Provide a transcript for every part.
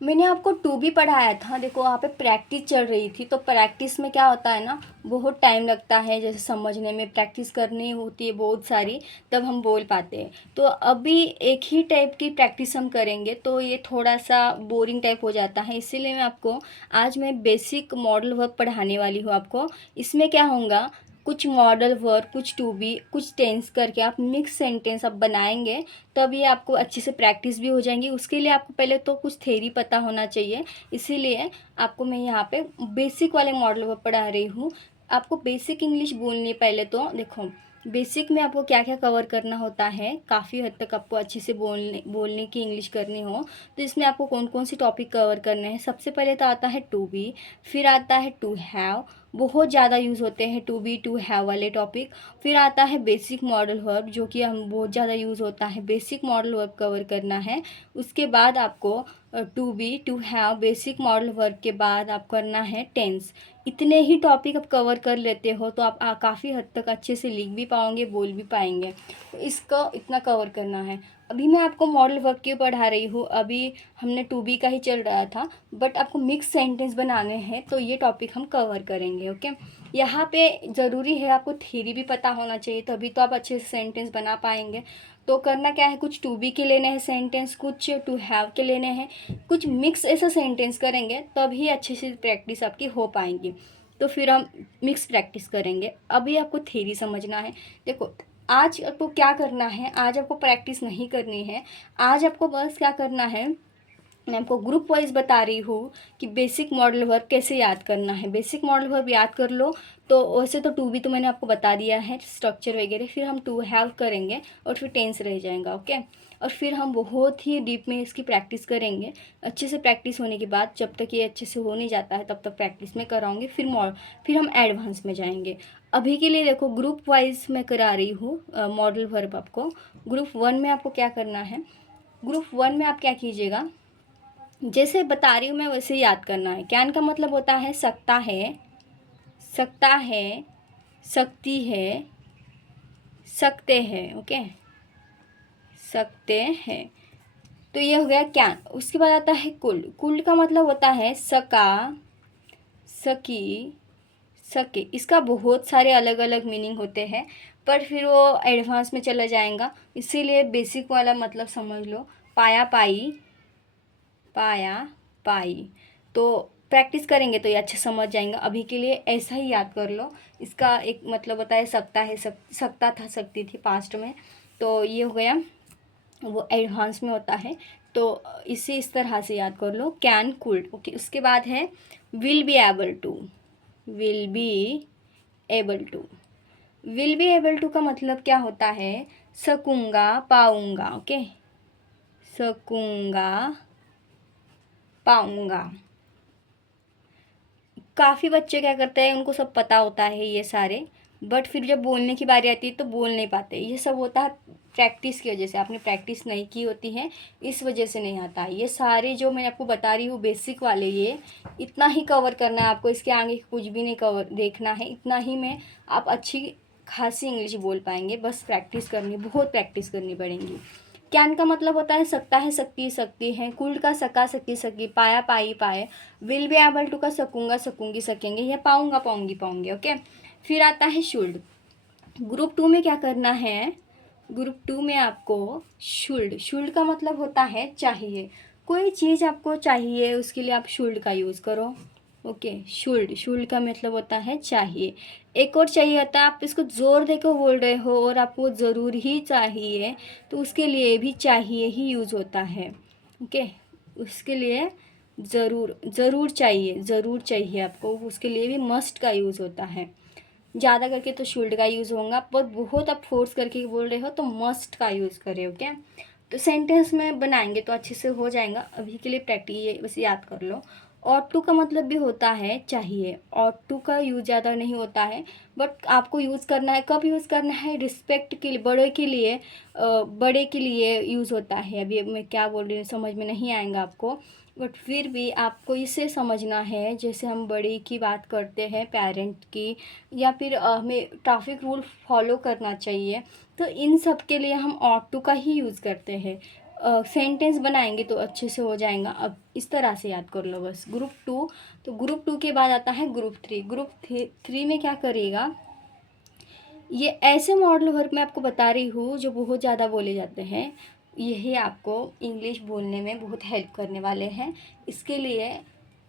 मैंने आपको to B पढ़ाया था। देखो वहाँ पे प्रैक्टिस चल रही थी, तो प्रैक्टिस में क्या होता है ना, बहुत टाइम लगता है जैसे समझने में, प्रैक्टिस करनी होती है बहुत सारी, तब हम बोल पाते हैं। तो अभी एक ही टाइप की प्रैक्टिस हम करेंगे तो ये थोड़ा सा बोरिंग टाइप हो जाता है, इसीलिए मैं आपको आज मैं बेसिक मॉडल वर्क पढ़ाने वाली हूँ आपको। इसमें क्या होगा, कुछ मॉडल वर्क, कुछ टू बी, कुछ टेंस करके आप मिक्स सेंटेंस आप बनाएंगे, तब ये आपको अच्छे से प्रैक्टिस भी हो जाएंगी। उसके लिए आपको पहले तो कुछ थ्योरी पता होना चाहिए, इसीलिए आपको मैं यहाँ पे बेसिक वाले मॉडल वर्क पढ़ा रही हूँ। आपको बेसिक इंग्लिश बोलनी है। पहले तो देखो बेसिक में आपको क्या क्या कवर करना होता है, काफ़ी हद तक आपको अच्छे से बोलने की इंग्लिश करनी हो तो इसमें आपको कौन कौन सी टॉपिक कवर करने हैं। सबसे पहले तो आता है टू बी, फिर आता है टू हैव, बहुत ज़्यादा यूज़ होते हैं टू बी टू हैव वाले टॉपिक। फिर आता है बेसिक मॉडल वर्ब, जो कि हम बहुत ज़्यादा यूज़ होता है, बेसिक मॉडल वर्ब कवर करना है। उसके बाद आपको to be to have basic modal verb के बाद आप करना है टेंस। इतने ही टॉपिक आप कवर कर लेते हो तो आप काफ़ी हद तक अच्छे से लिख भी पाओगे, बोल भी पाएंगे। तो इसको इतना कवर करना है। अभी मैं आपको मॉडल वर्ब क्यों पढ़ा रही हूँ, अभी हमने टू बी का ही चल रहा था, बट आपको मिक्स सेंटेंस बनाने हैं तो ये टॉपिक हम कवर करेंगे। ओके, यहाँ पे ज़रूरी है आपको थ्योरी भी पता होना चाहिए, तभी तो आप अच्छे से सेंटेंस बना पाएंगे। तो करना क्या है, कुछ टू बी के लेने हैं सेंटेंस, कुछ टू हैव के लेने हैं, कुछ मिक्स ऐसा सेंटेंस करेंगे तभी अच्छे से प्रैक्टिस आपकी हो पाएंगी। तो फिर हम मिक्स प्रैक्टिस करेंगे। अभी आपको थ्योरी समझना है। देखो आज आपको क्या करना है, आज आपको प्रैक्टिस नहीं करनी है। आज आपको बस क्या करना है, मैं आपको ग्रुप वाइज बता रही हूँ कि बेसिक मॉडल वर्ब कैसे याद करना है। बेसिक मॉडल वर्ब याद कर लो। तो वैसे तो टू बी तो मैंने आपको बता दिया है स्ट्रक्चर वगैरह, फिर हम टू हैव करेंगे और फिर टेंस रह जाएगा। ओके, और फिर हम बहुत ही डीप में इसकी प्रैक्टिस करेंगे। अच्छे से प्रैक्टिस होने के बाद, जब तक ये अच्छे से हो नहीं जाता है तब तक प्रैक्टिस में कराऊंगी, फिर हम एडवांस में जाएंगे। अभी के लिए देखो ग्रुप वाइज मैं करा रही हूँ मॉडल वर्ब आपको। ग्रुप वन में आपको क्या करना है, ग्रुप वन में आप क्या कीजिएगा, जैसे बता रही हूँ मैं वैसे ही याद करना है। कैन का मतलब होता है सकता है, सकता है, सकती है, सकते हैं। ओके, सकते हैं, तो ये हो गया कैन। उसके बाद आता है कुल। कुल का मतलब होता है सका, सकी, सके। इसका बहुत सारे अलग अलग मीनिंग होते हैं, पर फिर वो एडवांस में चला जाएगा, इसीलिए बेसिक वाला मतलब समझ लो। पाया पाई, पाया पाई। तो प्रैक्टिस करेंगे तो ये अच्छे समझ जाएंगे। अभी के लिए ऐसा ही याद कर लो। इसका एक मतलब होता है सकता है, सकता था, सकती थी पास्ट में। तो ये हो गया, वो एडवांस में होता है। तो इसे इस तरह से याद कर लो, कैन, कुड। ओके, उसके बाद है will be able to. Will be able to, will be able to का मतलब क्या होता है, सकूंगा, पाऊंगा। ओके, सकूंगा, पाऊंगा। काफ़ी बच्चे क्या करते हैं, उनको सब पता होता है ये सारे, बट फिर जब बोलने की बारी आती है तो बोल नहीं पाते। ये सब होता है प्रैक्टिस की वजह से, आपने प्रैक्टिस नहीं की होती है, इस वजह से नहीं आता। ये सारे जो मैं आपको बता रही हूँ बेसिक वाले, ये इतना ही कवर करना है आपको, इसके आगे कुछ भी नहीं कवर देखना है। इतना ही में आप अच्छी खासी इंग्लिश बोल पाएंगे। बस प्रैक्टिस करनी, बहुत प्रैक्टिस करनी पड़ेगी। कैन का मतलब होता है सकता है, सकती, सकती है। कुल का सका, सकी, सकी। पाया, पाई, पाए। विल बी एबल टू का सकूंगा, सकूंगी, सकेंगे, या पाऊंगा, पाऊंगी, पाऊंगे। ओके, फिर आता है शुड। ग्रुप टू में क्या करना है, ग्रुप टू में आपको शुड, शुड का मतलब होता है चाहिए। कोई चीज़ आपको चाहिए, उसके लिए आप शुड का यूज़ करो। ओके, शुड, शुड का मतलब होता है चाहिए। एक और चाहिए होता है, आप इसको जोर देकर बोल रहे हो और आपको ज़रूर ही चाहिए, तो उसके लिए भी चाहिए ही यूज़ होता है। ओके, उसके लिए ज़रूर, ज़रूर चाहिए, ज़रूर चाहिए आपको, उसके लिए भी मस्ट का यूज़ होता है। ज़्यादा करके तो शुल्ड का यूज़ होगा, पर बहुत आप फोर्स करके बोल रहे हो तो मस्ट का यूज़ करें। ओके, तो सेंटेंस में बनाएंगे तो अच्छे से हो जाएगा। अभी के लिए प्रैक्टिस ये बस याद कर लो। ऑट टू का मतलब भी होता है चाहिए। ऑट टू का यूज़ ज़्यादा नहीं होता है, बट आपको यूज़ करना है। कब यूज़ करना है, रिस्पेक्ट के लिए, बड़े के लिए, बड़े के लिए यूज़ होता है। अभी मैं क्या बोल रही हूँ समझ में नहीं आएगा आपको, बट फिर भी आपको इसे समझना है। जैसे हम बड़ी की बात करते हैं, पेरेंट की, या फिर हमें ट्रैफिक रूल फॉलो करना चाहिए, तो इन सब के लिए हम ऑट टू का ही यूज़ करते हैं। सेंटेंस बनाएंगे तो अच्छे से हो जाएगा। अब इस तरह से याद कर लो बस। ग्रुप 2, तो ग्रुप 2 के बाद आता है ग्रुप 3। ग्रुप 3 में क्या करिएगा, ये ऐसे मॉडल वर्क मैं आपको बता रही हूँ जो बहुत ज़्यादा बोले जाते हैं, यही आपको इंग्लिश बोलने में बहुत हेल्प करने वाले हैं। इसके लिए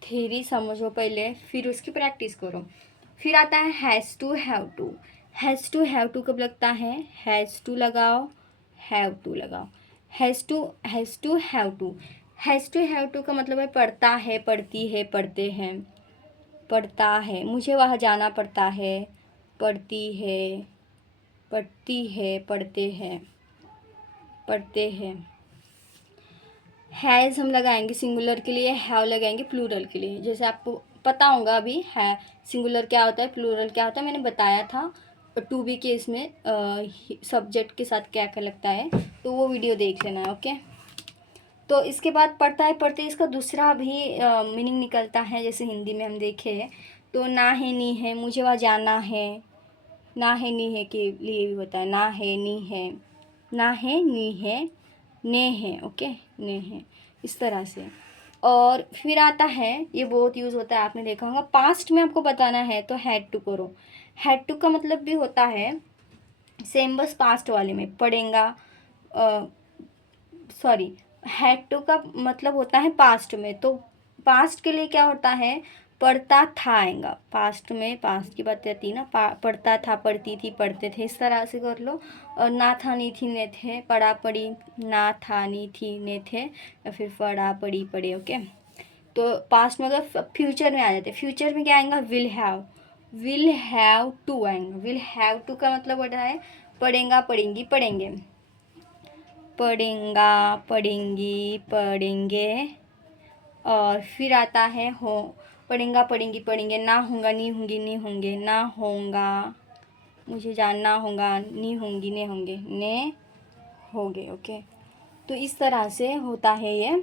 थ्योरी समझो पहले, फिर उसकी प्रैक्टिस करो। फिर आता है has to, have to. Has to, have to कब लगता है, हैज़ टू लगाओ, हैव टू लगाओ। Has to, has to, have to. Has to, have to का मतलब है पढ़ता है, पढ़ती है, पढ़ते हैं। पढ़ता है, मुझे वहाँ जाना पड़ता है, पढ़ती है, पढ़ती है, पढ़ते हैं, पढ़ते हैं। हैज़ हम लगाएंगे सिंगुलर के लिए, हैव लगाएंगे प्लूरल के लिए। जैसे आपको पता होगा अभी है सिंगुलर क्या होता है, प्लूरल क्या होता है, मैंने बताया था टू बी केस में सब्जेक्ट के साथ क्या क्या लगता है, तो वो वीडियो देख लेना है। ओके, तो इसके बाद पढ़ता है, पढ़ते इसका दूसरा भी मीनिंग निकलता है। जैसे हिंदी में हम देखें तो ना है, नी है, मुझे वहाँ जाना है। ना है, नी है के लिए भी होता है, ना है, नी है, ना है, नी है, ने है। ओके, ने है, इस तरह से। और फिर आता है, ये बहुत यूज़ होता है, आपने देखा होगा, पास्ट में आपको बताना है तो हैड टू करो। हैड टू का मतलब भी होता है सेम, बस पास्ट वाले में पढ़ेगा। सॉरी, हैड टू का मतलब होता है पास्ट में, तो पास्ट के लिए क्या होता है, पढ़ता था आएगा। पास्ट में पास्ट की बात रहती है ना, पढ़ता था, पढ़ती थी, पढ़ते थे, इस तरह से कर लो। और ना था, नी थी, ने थे, पढ़ा पढ़ी, ना था, नी थी, ने थे, या फिर पढ़ा पढ़ी, पढ़े। ओके, तो पास्ट में अगर फ्यूचर में आ जाते, फ्यूचर में क्या आएगा, will have, will have to आएगा। विल हैव टू का मतलब होता है पढ़ेगा, पढ़ेंगी, पढ़ेंगे, पढ़ेगा, पढ़ेंगी, पढ़ेंगे। और फिर आता है हो, पढ़ेगा, पढ़ेंगी, पढ़ेंगे, ना होगा, नहीं होंगी, नहीं होंगे, ना होगा, मुझे जानना होगा, नहीं होंगी, ने होंगे, ने होंगे। ओके, तो इस तरह से होता है ये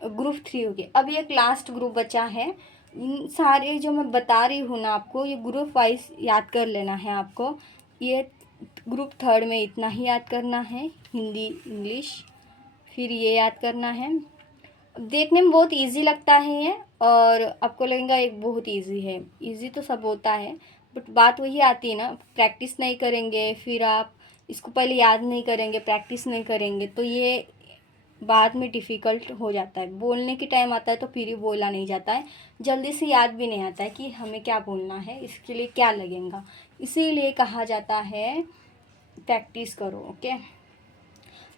ग्रुप 3 हो गया। अब ये एक लास्ट ग्रुप बचा है। इन सारे जो मैं बता रही हूँ ना आपको, ये ग्रुप वाइज याद कर लेना है आपको। ये ग्रुप 3 में इतना ही याद करना है, हिंदी इंग्लिश, फिर ये याद करना है। देखने में बहुत इजी लगता है ये, और आपको लगेगा एक बहुत इजी है, इजी तो सब होता है, बट बात वही आती है ना, प्रैक्टिस नहीं करेंगे, फिर आप इसको पहले याद नहीं करेंगे, प्रैक्टिस नहीं करेंगे, तो ये बाद में डिफ़िकल्ट हो जाता है। बोलने की टाइम आता है तो फिर ही बोला नहीं जाता है, जल्दी से याद भी नहीं आता है कि हमें क्या बोलना है, इसके लिए क्या लगेगा। इसीलिए कहा जाता है प्रैक्टिस करो। ओके,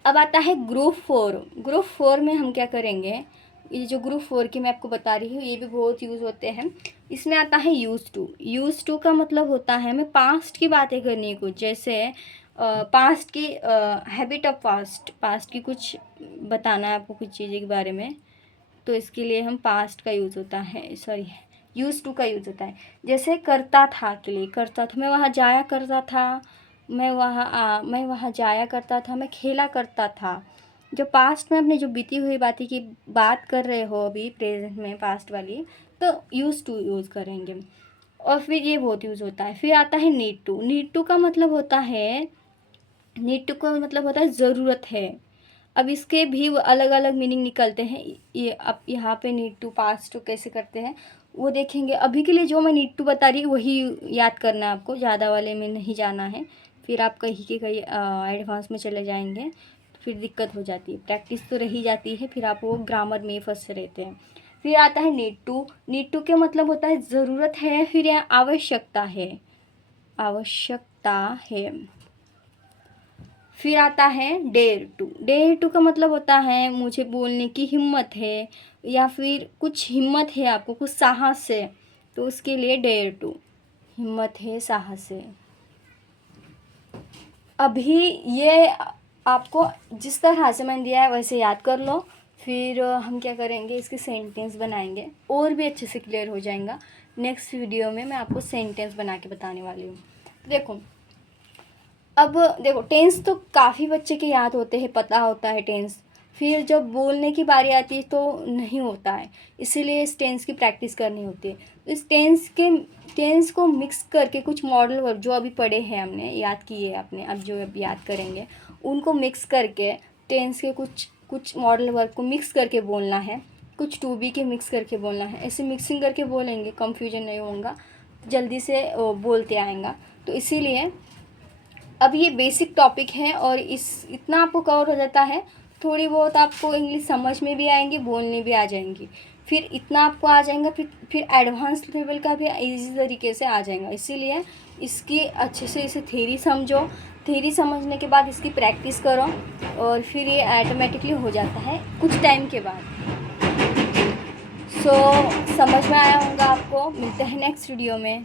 अब आता है ग्रुप 4। ग्रुप 4 में हम क्या करेंगे, ये जो ग्रुप 4 की मैं आपको बता रही हूँ, ये भी बहुत यूज़ होते हैं। इसमें आता है यूज़ टू। यूज़ टू का मतलब होता है हमें पास्ट की बातें करनी, कुछ जैसे पास्ट की हैबिट ऑफ पास्ट, पास्ट की कुछ बताना है आपको, कुछ चीज़ें के बारे में, तो इसके लिए हम पास्ट का यूज़ होता है, सॉरी यूज़ टू का यूज़ होता है। जैसे करता था के लिए, करता था, मैं वहाँ जाया करता था, मैं वहाँ जाया करता था, मैं खेला करता था। जो पास्ट में अपने जो बीती हुई बातें की बात कर रहे हो अभी प्रेजेंट में, पास्ट वाली, तो यूज़ टू यूज़ करेंगे। और फिर ये बहुत यूज़ होता है। फिर आता है नीड टू। नीड टू का मतलब होता है, नीड टू का मतलब होता है ज़रूरत है। अब इसके भी अलग अलग मीनिंग निकलते हैं। ये अब यहाँ पे नीड टू पास्ट टू कैसे करते हैं वो देखेंगे। अभी के लिए जो मैं नीड टू बता रही हूँ वही याद करना है आपको, ज़्यादा वाले में नहीं जाना है, फिर आप कहीं के कहीं एडवांस में चले जाएंगे, फिर दिक्कत हो जाती है। प्रैक्टिस तो रही जाती है, फिर आप वो ग्रामर में फंस रहते हैं। फिर आता है नीड टू। नीड टू के मतलब होता है ज़रूरत है, फिर यहाँ आवश्यकता है, आवश्यकता है। फिर आता है डेयर टू। डेयर टू का मतलब होता है मुझे बोलने की हिम्मत है, या फिर कुछ हिम्मत है आपको, कुछ साहस है, तो उसके लिए डेयर टू, हिम्मत है, साहस है। अभी ये आपको जिस तरह से मैंने दिया है वैसे याद कर लो। फिर हम क्या करेंगे, इसके सेंटेंस बनाएंगे, और भी अच्छे से क्लियर हो जाएगा। नेक्स्ट वीडियो में मैं आपको सेंटेंस बना के बताने वाली हूँ। देखो, अब देखो, टेंस तो काफ़ी बच्चे के याद होते हैं, पता होता है टेंस, फिर जब बोलने की बारी आती है तो नहीं होता है, इसीलिए इस टेंस की प्रैक्टिस करनी होती है। तो इस टेंस को मिक्स करके कुछ मॉडल वर्ब जो अभी पढ़े हैं हमने, याद किए आपने, अब जो अब याद करेंगे उनको मिक्स करके टेंस के कुछ कुछ मॉडल वर्ब को मिक्स करके बोलना है, कुछ टू बी के मिक्स करके बोलना है। ऐसे मिक्सिंग करके बोलेंगे, कंफ्यूजन नहीं होगा, जल्दी से बोलते आएगा। तो इसीलिए अब ये बेसिक टॉपिक है और इतना आपको कवर हो जाता है, थोड़ी बहुत आपको इंग्लिश समझ में भी आएंगी, बोलने भी आ जाएंगी। फिर इतना आपको आ जाएगा, फिर एडवांस लेवल का भी इजी तरीके से आ जाएगा। इसीलिए इसकी अच्छे से इसे थ्योरी समझो, थ्योरी समझने के बाद इसकी प्रैक्टिस करो और फिर ये ऑटोमेटिकली हो जाता है कुछ टाइम के बाद। समझ में आया होगा आपको। मिलते हैं नेक्स्ट वीडियो में।